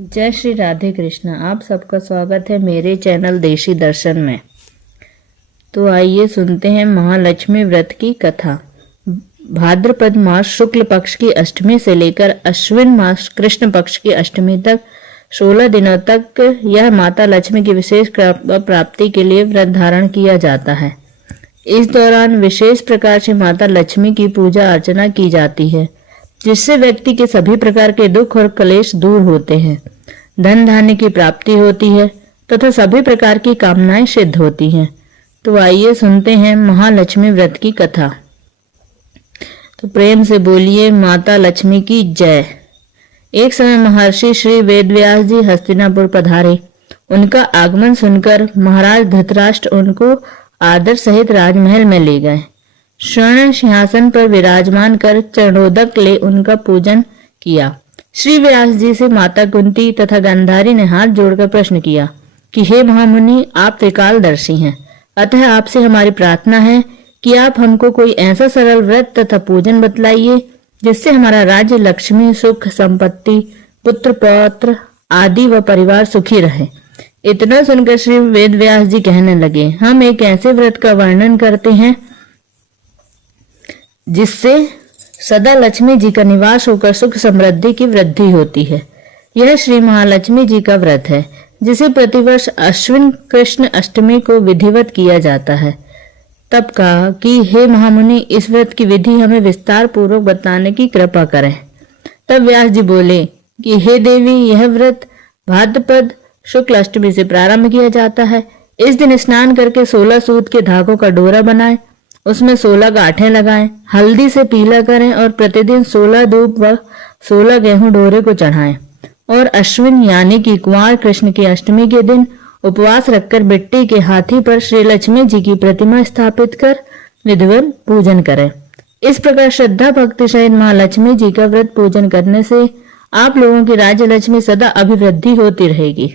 जय श्री राधे कृष्ण। आप सबका स्वागत है मेरे चैनल देशी दर्शन में। तो आइए सुनते हैं महालक्ष्मी व्रत की कथा। भाद्रपद मास शुक्ल पक्ष की अष्टमी से लेकर अश्विन मास कृष्ण पक्ष की अष्टमी तक 16 दिनों तक यह माता लक्ष्मी की विशेष प्राप्ति के लिए व्रत धारण किया जाता है। इस दौरान विशेष प्रकार से माता लक्ष्मी की पूजा अर्चना की जाती है, जिससे व्यक्ति के सभी प्रकार के दुख और क्लेश दूर होते हैं, धन धान्य की प्राप्ति होती है तथा सभी प्रकार की कामनाएं सिद्ध होती हैं। तो आइए सुनते हैं महालक्ष्मी व्रत की कथा। तो प्रेम से बोलिए माता लक्ष्मी की जय। एक समय महर्षि श्री वेदव्यास जी हस्तिनापुर पधारे। उनका आगमन सुनकर महाराज धृतराष्ट्र उनको आदर सहित राजमहल में ले गए। स्वर्ण सिंहासन पर विराजमान कर चरणोदक ले उनका पूजन किया। श्री व्यास जी से माता कुंती तथा गांधारी ने हाथ जोड़कर प्रश्न किया कि हे महामुनि, आप त्रिकालदर्शी हैं, अतः आपसे हमारी प्रार्थना है कि आप हमको कोई ऐसा सरल व्रत तथा पूजन बतलाइए जिससे हमारा राज्य, लक्ष्मी, सुख, संपत्ति, पुत्र पौत्र आदि व परिवार सुखी रहे। इतना सुनकर श्री वेदव्यास जी कहने लगे, हम एक ऐसे व्रत का वर्णन करते हैं जिससे सदा लक्ष्मी जी का निवास होकर सुख समृद्धि की वृद्धि होती है। यह श्री महालक्ष्मी जी का व्रत है, जिसे प्रतिवर्ष अश्विन कृष्ण अष्टमी को विधिवत किया जाता है। तब कहा कि हे महामुनि, इस व्रत की विधि हमें विस्तार पूर्वक बताने की कृपा करें। तब व्यास जी बोले कि हे देवी, यह व्रत भाद्रपद शुक्ल अष्टमी से प्रारंभ किया जाता है। इस दिन स्नान करके 16 सूत के धागों का डोरा बनाएं, उसमें 16 गांठें लगाएं, हल्दी से पीला करें और प्रतिदिन 16 धूप व 16 गेहूं डोरे को चढ़ाएं। और अश्विन यानी कि कुंवार कृष्ण की अष्टमी के दिन उपवास रखकर मिट्टी के हाथी पर श्री लक्ष्मी जी की प्रतिमा स्थापित कर विधिवत पूजन करें। इस प्रकार श्रद्धा भक्ति सहित महालक्ष्मी जी का व्रत पूजन करने से आप लोगों की राज्य लक्ष्मी सदा अभिवृद्धि होती रहेगी।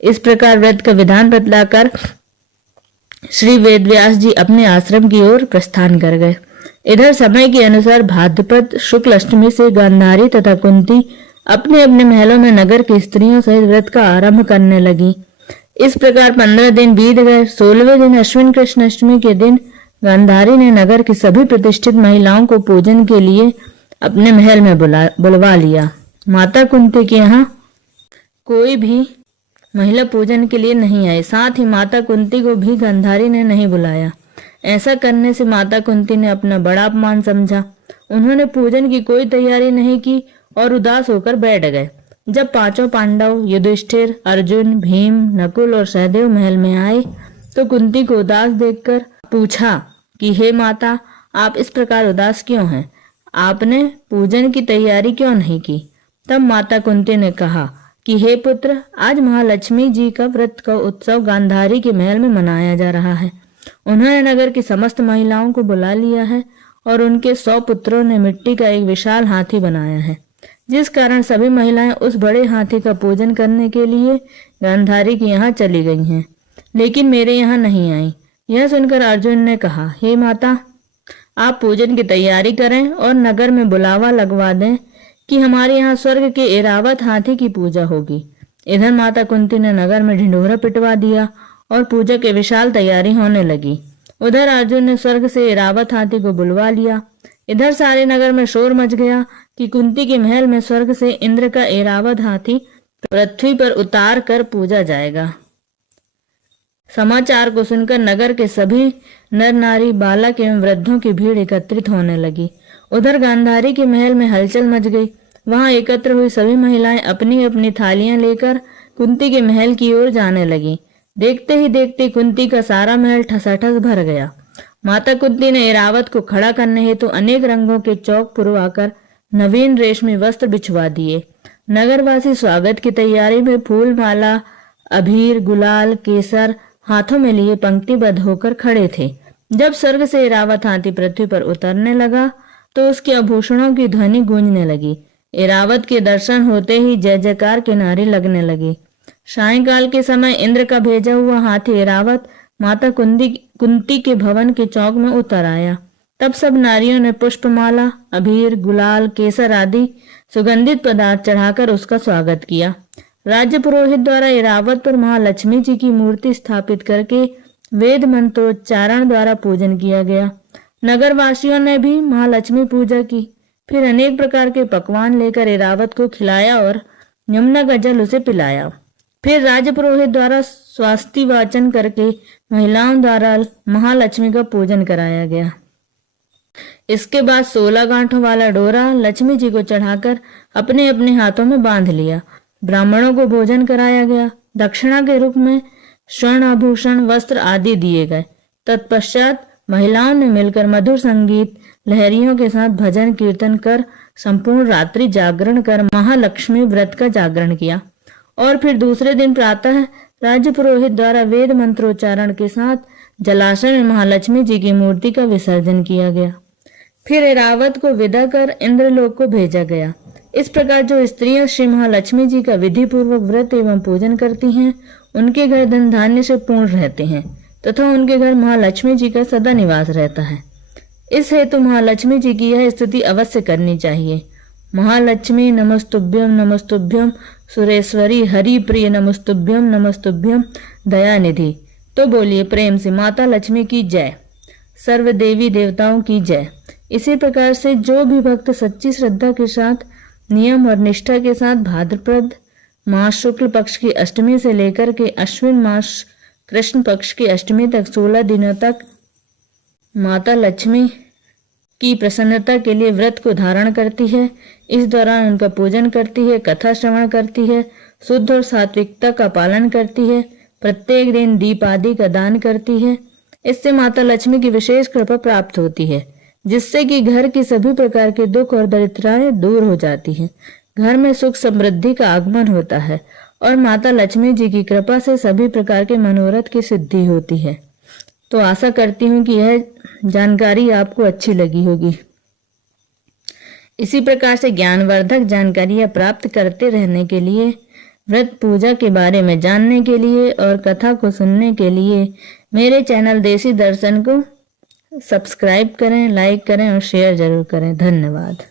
इस प्रकार व्रत का विधान बतलाकर श्री वेदव्यास जी अपने आश्रम की ओर प्रस्थान कर गए। इधर समय के अनुसार भाद्रपद शुक्ल अष्टमी से गांधारी तथा कुंती अपने अपने महलों में नगर की स्त्रियों सहित व्रत का आरंभ करने लगी। इस प्रकार 15 दिन बीत गए। 16वें दिन अश्विन कृष्ण अष्टमी के दिन गांधारी ने नगर की सभी प्रतिष्ठित महिलाओं को पूजन के लिए अपने महल में बुलवा लिया। माता कुंती के यहाँ कोई भी महिला पूजन के लिए नहीं आई, साथ ही माता कुंती को भी गांधारी ने नहीं बुलाया। ऐसा करने से माता कुंती ने अपना बड़ा अपमान समझा। उन्होंने पूजन की कोई तैयारी नहीं की और उदास होकर बैठ गए। जब पांचों पांडव युधिष्ठिर, अर्जुन, भीम, नकुल और सहदेव महल में आए तो कुंती को उदास देखकर पूछा कि हे माता, आप इस प्रकार उदास क्यों हैं? आपने पूजन की तैयारी क्यों नहीं की? तब माता कुंती ने कहा कि हे पुत्र, आज महालक्ष्मी जी का व्रत का उत्सव गांधारी के महल में मनाया जा रहा है। उन्होंने नगर की समस्त महिलाओं को बुला लिया है और उनके 100 पुत्रों ने मिट्टी का एक विशाल हाथी बनाया है, जिस कारण सभी महिलाएं उस बड़े हाथी का पूजन करने के लिए गांधारी के यहाँ चली गई हैं, लेकिन मेरे यहाँ नहीं आई। यह सुनकर अर्जुन ने कहा, हे माता, आप पूजन की तैयारी करें और नगर में बुलावा लगवा दें कि हमारे यहाँ स्वर्ग के ऐरावत हाथी की पूजा होगी। इधर माता कुंती ने नगर में ढिंढोरा पिटवा दिया और पूजा की विशाल तैयारी होने लगी। उधर अर्जुन ने स्वर्ग से ऐरावत हाथी को बुलवा लिया। इधर सारे नगर में शोर मच गया कि कुंती के महल में स्वर्ग से इंद्र का ऐरावत हाथी पृथ्वी पर उतार कर पूजा जाएगा। समाचार को सुनकर नगर के सभी नर नारी, बालक एवं वृद्धों की भीड़ एकत्रित होने लगी। उधर गांधारी के महल में हलचल मच गई। वहां एकत्र हुई सभी महिलाएं अपनी अपनी थालियां लेकर कुंती के महल की ओर जाने लगी। देखते ही देखते कुंती का सारा महल ठसाठस भर गया। माता कुंती ने ऐरावत को खड़ा करने हेतु अनेक रंगों के चौक पुरवाकर नवीन रेशमी वस्त्र बिछवा दिए। नगरवासी स्वागत की तैयारी में फूल माला, अबीर, गुलाल, केसर हाथों में लिए पंक्तिबद्ध होकर खड़े थे। जब स्वर्ग से ऐरावत हाथी पृथ्वी पर उतरने लगा तो उसके आभूषणों की ध्वनि गूंजने लगी। ऐरावत के दर्शन होते ही जय जयकार के नारे लगने लगे। सायंकाल के समय इंद्र का भेजा हुआ हाथी ऐरावत माता कुंती के भवन के चौक में उतर आया। तब सब नारियों ने पुष्पमाला, अबीर, गुलाल, केसर आदि सुगंधित पदार्थ चढ़ाकर उसका स्वागत किया। राज्य पुरोहित द्वारा इरावत पर महालक्ष्मी जी की मूर्ति स्थापित करके वेद मंत्रोच्चारण द्वारा पूजन किया गया। नगर वासियों ने भी महालक्ष्मी पूजा की। फिर अनेक प्रकार के पकवान लेकर इरावत को खिलाया और यमुना का जल उसे पिलाया। फिर राज्य पुरोहित द्वारा स्वास्ति वाचन करके महिलाओं द्वारा महालक्ष्मी का पूजन कराया गया। इसके बाद 16 गांठों वाला डोरा लक्ष्मी जी को चढ़ाकर अपने अपने हाथों में बांध लिया। ब्राह्मणों को भोजन कराया गया। दक्षिणा के रूप में स्वर्ण आभूषण, वस्त्र आदि दिए गए। तत्पश्चात महिलाओं ने मिलकर मधुर संगीत लहरियों के साथ भजन कीर्तन कर संपूर्ण रात्रि जागरण कर महालक्ष्मी व्रत का जागरण किया। और फिर दूसरे दिन प्रातः राज्य पुरोहित द्वारा वेद मंत्रोच्चारण के साथ जलाशय में महालक्ष्मी जी की मूर्ति का विसर्जन किया गया। फिर ऐरावत को विदा कर इंद्रलोक को भेजा गया। इस प्रकार जो स्त्रियां श्री महालक्ष्मी जी का विधि पूर्वक व्रत एवं पूजन करती हैं, उनके घर धन धान्य से पूर्ण रहते हैं तथा उनके घर महालक्ष्मी जी का सदा निवास रहता है। इस हेतु महालक्ष्मी जी की यह स्तुति अवश्य करनी चाहिए। महालक्ष्मी नमस्तुभ्यम नमस्तुभ्यम सुरेश्वरी हरि प्रिय नमस्तुभ्यम नमस्तुभ्यम दयानिधि। तो बोलिए प्रेम से माता लक्ष्मी की जय, सर्व देवी देवताओं की जय। इसी प्रकार से जो भी भक्त सच्ची श्रद्धा के साथ नियम और निष्ठा के साथ भाद्रपद मास शुक्ल पक्ष की अष्टमी से लेकर के अश्विन मास कृष्ण पक्ष की अष्टमी तक 16 दिनों तक माता लक्ष्मी की प्रसन्नता के लिए व्रत को धारण करती है, इस दौरान उनका पूजन करती है, कथा श्रवण करती है, शुद्ध और सात्विकता का पालन करती है, प्रत्येक दिन दीप आदि का दान करती है, इससे माता लक्ष्मी की विशेष कृपा प्राप्त होती है, जिससे कि घर की सभी प्रकार के दुख और दरिद्रताएं दूर हो जाती है, घर में सुख समृद्धि का आगमन होता है और माता लक्ष्मी जी की कृपा से सभी प्रकार के मनोरथ की सिद्धि होती है। तो आशा करती हूँ कि यह जानकारी आपको अच्छी लगी होगी। इसी प्रकार से ज्ञानवर्धक जानकारियां प्राप्त करते रहने के लिए, व्रत पूजा के बारे में जानने के लिए और कथा को सुनने के लिए मेरे चैनल देसी दर्शन को सब्सक्राइब करें, लाइक करें और शेयर जरूर करें। धन्यवाद।